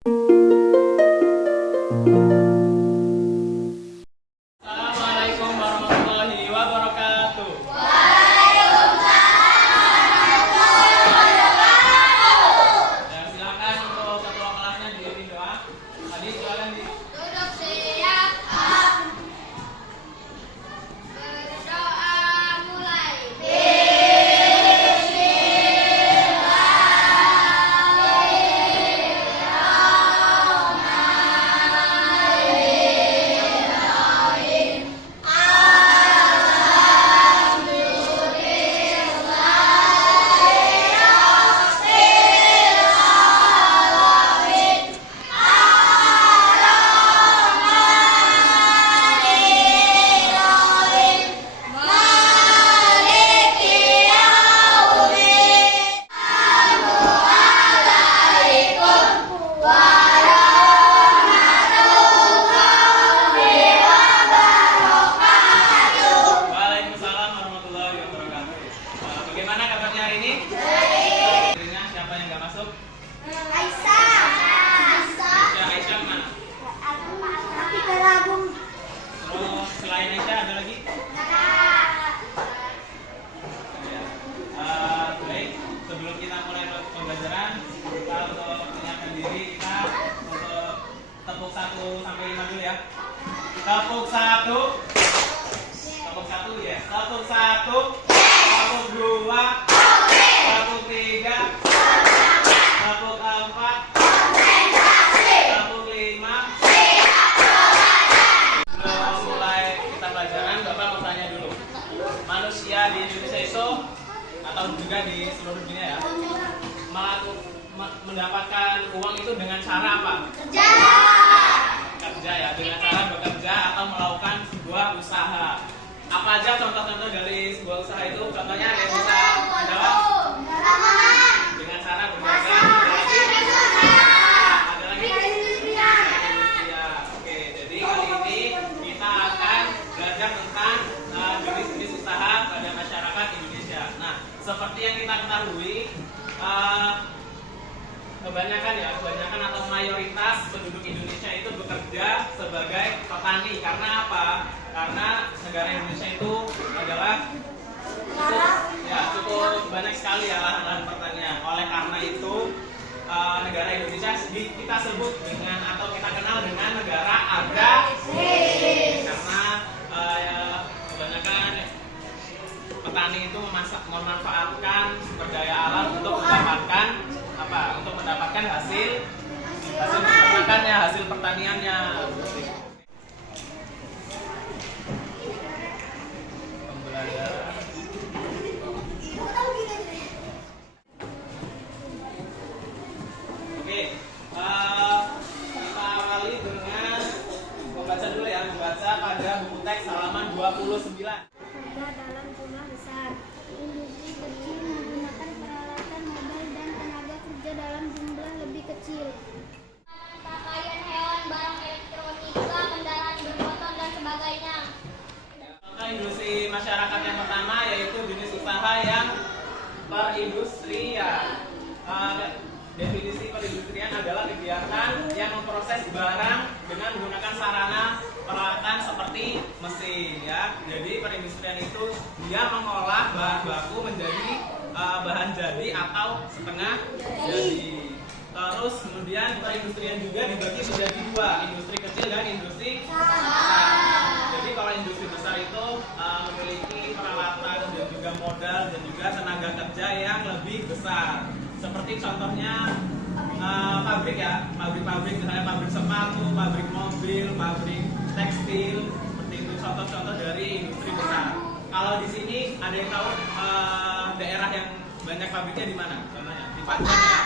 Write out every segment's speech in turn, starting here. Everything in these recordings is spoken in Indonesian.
Assalamualaikum warahmatullahi wabarakatuh. Ya, silakan untuk ketua kelasnya diiringi doa. Tadi silakan di Duduk siap. Berdoa mulai. Waalaikumsalam warahmatullahi wabarakatuh. Bagaimana kabarnya hari ini? Dirinya siapa yang nggak masuk? Aisyah. Ya, Aisyah mana? Tapi keragung. Terus selain Aisyah ada lagi? Ya. Baik, sebelum kita mulai pembelajaran, kita untuk menyiapkan diri kita untuk tepuk 1 sampai 5 dulu ya. Tepuk 1. Tepuk 1 ya. Tepuk 1. Tepuk 2. Tepuk 3. Tepuk 4. Tepuk 5. Sebelum mulai kita pelajaran, Bapak mau tanya dulu. Manusia di Indonesia itu atau juga di seluruh dunia ya, mendapatkan uang itu dengan cara apa? Kerja ya, dengan cara bekerja atau melakukan sebuah usaha. Apa aja contoh-contoh dari sebuah usaha itu? Contohnya ada yang bisa menjawab? Dengan cara berdagang. Ada lagi? Ya, oke. Jadi kali ini kita akan belajar tentang jenis-jenis usaha pada masyarakat Indonesia. Nah, seperti yang kita ketahui, kebanyakan atau mayoritas penduduk Indonesia itu bekerja sebagai petani. Karena apa? Karena negara Indonesia itu adalah cukup banyak sekali ya lahan-lahan pertanian. Oleh karena itu negara Indonesia kita sebut dengan atau kita kenal dengan negara agraris. Karena kebanyakan petani itu memanfaatkan sumber daya alam untuk mendapatkan apa? Untuk mendapatkan hasil peternakannya, hasil pertaniannya. Pembelajaran. Oke, kita awali dengan membaca dulu ya, membaca pada buku teks halaman 29. Kerja dalam jumlah besar. Industri kecil menggunakan peralatan modal dan tenaga kerja dalam jumlah lebih kecil. Pakaian hewan, barang elektronika, kendaraan bermotor dan sebagainya. Contoh industri masyarakat yang pertama yaitu jenis usaha yang perindustrian. Definisi perindustrian adalah kegiatan yang memproses barang dengan menggunakan sarana peralatan seperti mesin ya. Jadi perindustrian itu dia mengolah bahan baku menjadi bahan jadi atau setengah jadi. Terus kemudian perindustrian juga dibagi menjadi dua, industri kecil dan industri besar. Jadi kalau industri besar itu memiliki peralatan dan juga modal dan juga tenaga kerja yang lebih besar. Seperti contohnya pabrik ya, pabrik-pabrik misalnya pabrik sepatu, pabrik mobil, pabrik tekstil, seperti itu contoh-contoh dari industri besar. Kalau di sini ada yang tahu daerah yang banyak pabriknya di mana? Contohnya di Panjang ya.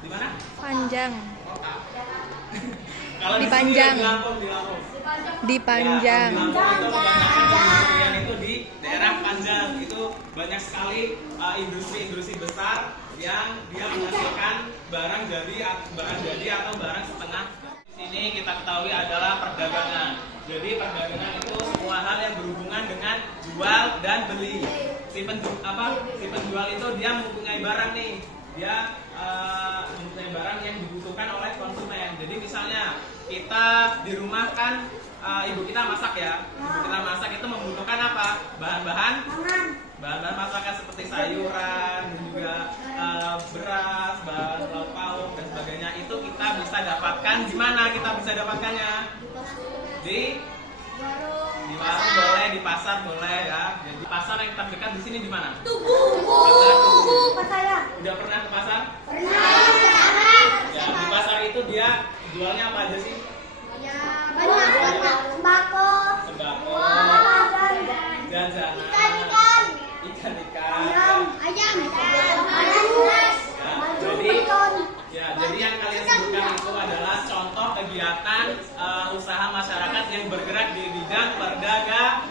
Di mana? Panjang. Kalau Di di Panjang. sini di Lampung. Di Panjang. Ya, di Lampung itu kebanyakan industrian itu di daerah Panjang. Itu banyak sekali industri-industri besar yang dia menghasilkan barang jadi atau barang setengah. Di sini kita ketahui adalah perdagangan. Jadi perdagangan itu semua hal yang berhubungan dengan jual dan beli. Si penjual itu dia mempunyai barang nih, dia mempunyai barang yang dibutuhkan oleh konsumen. Jadi misalnya kita di rumah kan ibu kita masak ya. Ibu kita masak itu membutuhkan apa? Bahan-bahan masakan seperti sayuran, dan juga beras, bahan lauk pauk dan sebagainya. Itu kita bisa dapatkan di mana kita bisa dapatkannya? Di warung boleh, di pasar boleh ya. Jadi pasar yang terdekat di sini di mana? Udah pernah ke pasar? Ya, di pasar itu dia jualnya apa aja sih? Sembako, jajanan, ikan-ikan. Jadi yang kalian sebutkan itu adalah contoh kegiatan usaha masyarakat yang bergerak di bidang perdagangan.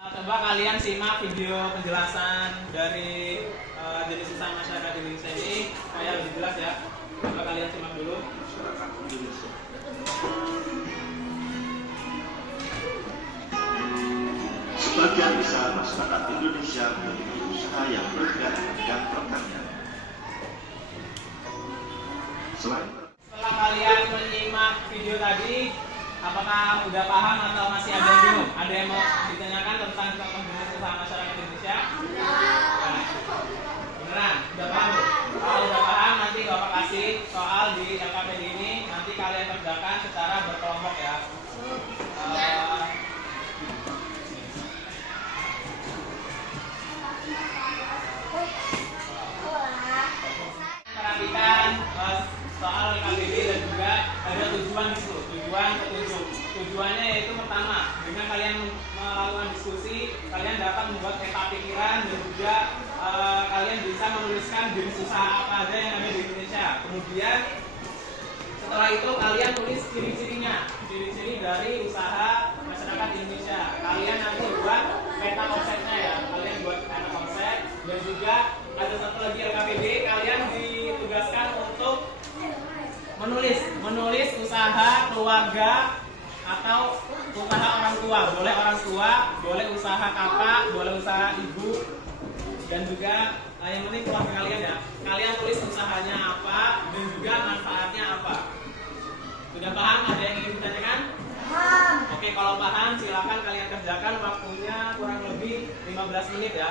Coba kalian simak video penjelasan dari jenis usaha masyarakat di Indonesia ini supaya lebih jelas ya. Coba kalian simak dulu. Sebagian besar masyarakat Indonesia memiliki usaha yang bergerak di bidang pertanian. Setelah kalian menyimak video tadi, apakah udah paham atau masih ada yang bingung? Ada yang mau ditanyakan tentang contoh jenis usaha masyarakat Indonesia? Nah, beneran? Udah paham? Kalau udah paham, nanti Bapak kasih soal di LKPD ini. Nanti kalian kerjakan secara berkelompok ya. Perhatikan soal LKPD dan juga ada tujuan di situ, tujuannya yaitu pertama, dengan kalian melakukan diskusi, kalian dapat membuat peta pikiran dan juga kalian bisa menuliskan jenis usaha apa aja yang ada di Indonesia. Kemudian setelah itu kalian tulis ciri-cirinya, ciri-ciri dari usaha masyarakat Indonesia. Kalian nanti buat peta konsepnya ya, kalian buat peta konsep. Dan juga ada satu lagi LKPD, kalian ditugaskan untuk menulis usaha keluarga atau usaha orang tua. Boleh usaha kakak, boleh usaha ibu, dan juga yang penting keluarga kalian ya. Kalian tulis usahanya apa dan juga manfaatnya apa. Sudah paham? Ada yang ingin ditanyakan? Paham. Oke, kalau paham silakan kalian kerjakan, waktunya kurang lebih 15 menit ya.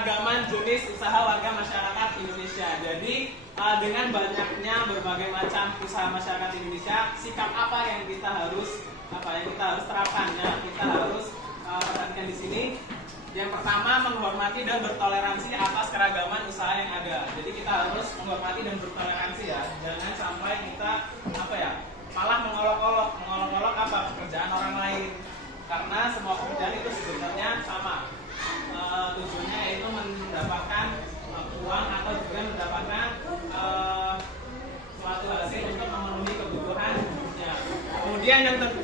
keragaman jenis usaha warga masyarakat Indonesia. Jadi dengan banyaknya berbagai macam usaha masyarakat Indonesia, sikap apa yang kita harus terapkan ya? Kita harus perhatikan di sini. Yang pertama, menghormati dan bertoleransi atas keragaman usaha yang ada. Jadi kita harus menghormati dan bertoleransi ya. Jangan sampai kita malah mengolok-olok apa pekerjaan orang lain. Karena semua pekerjaan itu sebenarnya sama.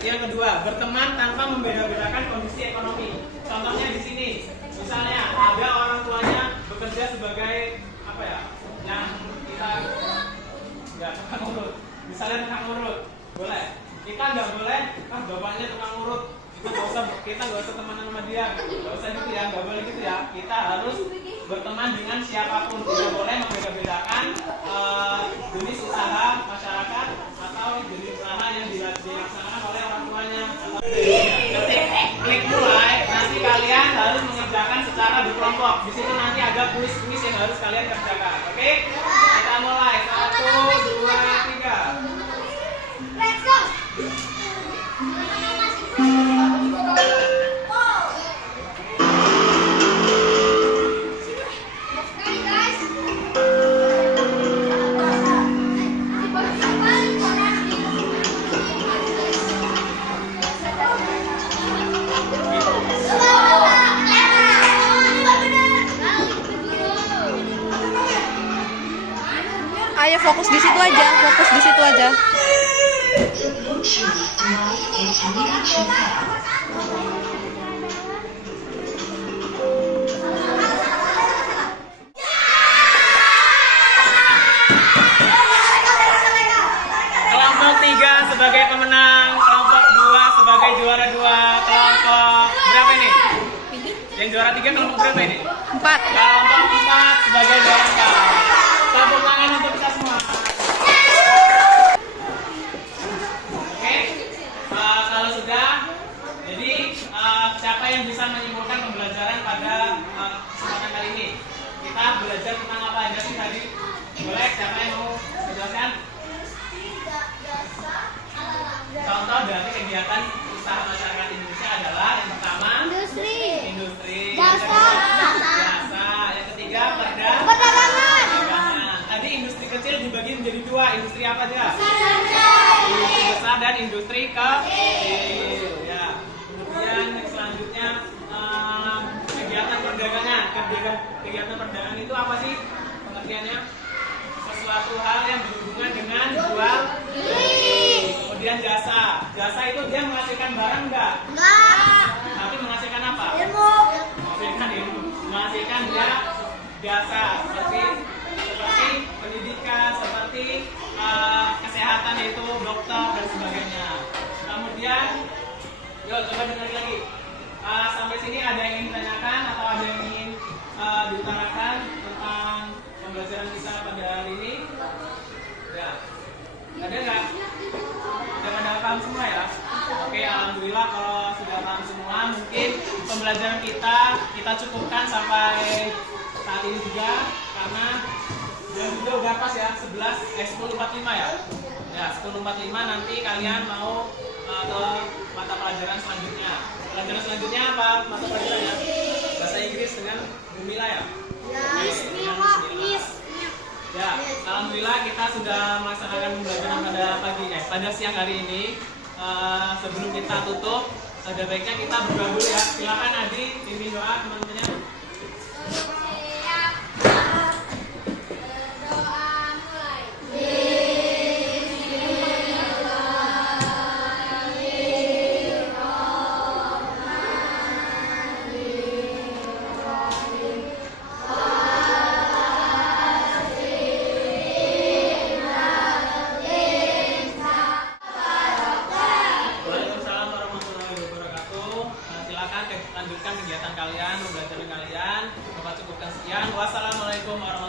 Yang kedua, berteman tanpa membeda-bedakan kondisi ekonomi. Contohnya di sini, misalnya ada orang tuanya bekerja sebagai apa ya? Yang kita nggak tukang urut. Misalnya tukang urut, boleh. Kita nggak boleh, bapaknya tukang urut. Kita nggak usah teman sama dia, nggak usah gitu ya, nggak boleh gitu ya. Kita harus berteman dengan siapapun, tidak boleh membeda-bedakan jenis usaha masyarakat atau jenis usaha yang dilaksanakan oleh orang tuanya. Ketik klik mulai, nanti kalian harus mengerjakan secara berkelompok. Di situ nanti ada kuis-kuis yang harus kalian kerjakan. Oke? Kita mulai 1, 2, 3. Let's go. Ayo fokus di situ aja, fokus di situ aja. Kelompok 3 sebagai pemenang, kelompok 2 sebagai juara 2, kelompok berapa ini? Yang juara 3 kelompok berapa ini? 4. Kelompok 4 sebagai juara 4. Tepuk tangan untuk kita semua. Oke, kalau sudah, jadi siapa yang bisa menyimpulkan pembelajaran pada kesempatan kali ini? Kita belajar tentang apa aja sih tadi? Boleh, siapa yang mau menjelaskan? Contoh dari kegiatan usaha masyarakat Indonesia adalah yang pertama Industri. yang Jasa. kedua, jasa, yang ketiga Perdagangan. Tadi industri kecil dibagi menjadi 2, industri apa aja? Besar. Industri besar dan industri kecil. Ya. Kemudian selanjutnya kegiatan perdagangan. Kegiatan perdagangan itu apa sih pengertiannya? Sesuatu hal yang berhubungan dengan jual beli. Kemudian jasa. Jasa itu dia menghasilkan barang enggak? Enggak. Tapi menghasilkan apa? Ilmu. Menghasilkan ilmu. Menghasilkan dia jasa seperti pendidikan, seperti kesehatan yaitu dokter dan sebagainya. Kemudian, yuk coba dengar lagi. Sampai sini ada yang ingin ditanyakan atau ada yang ingin diutarakan tentang pembelajaran kita pada hari ini? Ya, ada nggak? Sudah pada paham semua ya? Oke, alhamdulillah kalau sudah paham semua, mungkin pembelajaran kita cukupkan sampai saat ini juga karena dan juga udah pas ya 10.45 ya. Ya 10.45 nanti kalian mau ke mata pelajaran selanjutnya. Pelajaran selanjutnya apa mata pelajarannya? Bahasa Inggris dengan Gumila ya. Ya, alhamdulillah kita sudah melaksanakan pembelajaran pada siang hari ini. Sebelum kita tutup, ada baiknya kita berdoa dulu ya. Silakan Adi, pimpin doa teman-temannya. Waalaikumsalam warahmatullahi wabarakatuh. Silakan lanjutkan kegiatan kalian, pembelajaran kalian. Bapak cukupkan sekian. Wassalamualaikum warahmatullahi wabarakatuh.